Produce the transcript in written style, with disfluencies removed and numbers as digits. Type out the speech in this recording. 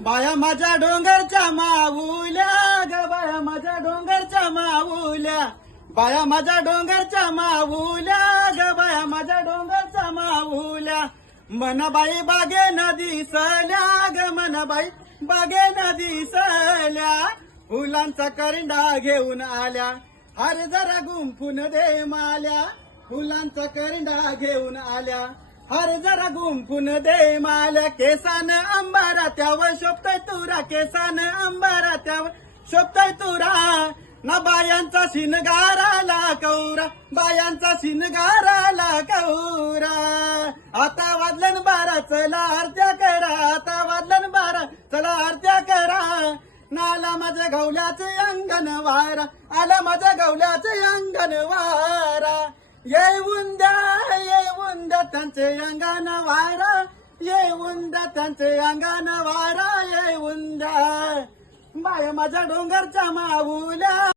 बाया माझ्या डोंगरच्या माऊल्या ग बाया माझ्या डोंगरच्या माऊल्या बाया माझ्या डोंगरच्या माऊल्या ग बाया माझ्या डोंगरच्या माऊल्या मनबाई बागे नदी सल्या ग मनबाई बागे नदी सल्या फुलांचा करंडा घेऊन आल्या हर जरा गुंफून दे माल्या फुलांचा करंडा घेऊन आल्या हर जरा गुंफून दे माल्या केसान अंबारा त्यावर शोभतय तुरा केसान अंबारा त्यावर शोभतय तुरा ना बायांचा शिनगाराला कौरा बायांचा शिनगाराला कौरा आता वाजलन बारा चला आरत्या करा आता वाजलन बारा चला आरत्या करा नाला माझ्या गवल्याचे अंगण वारा आला माझ्या गवल्याचे अंगण वारा येऊन द्या त्यांचे अंगण वारा येऊन द्या त्यांचे अंगण वारा येऊन द्या बाया माझ्या डोंगरच्या माऊल्या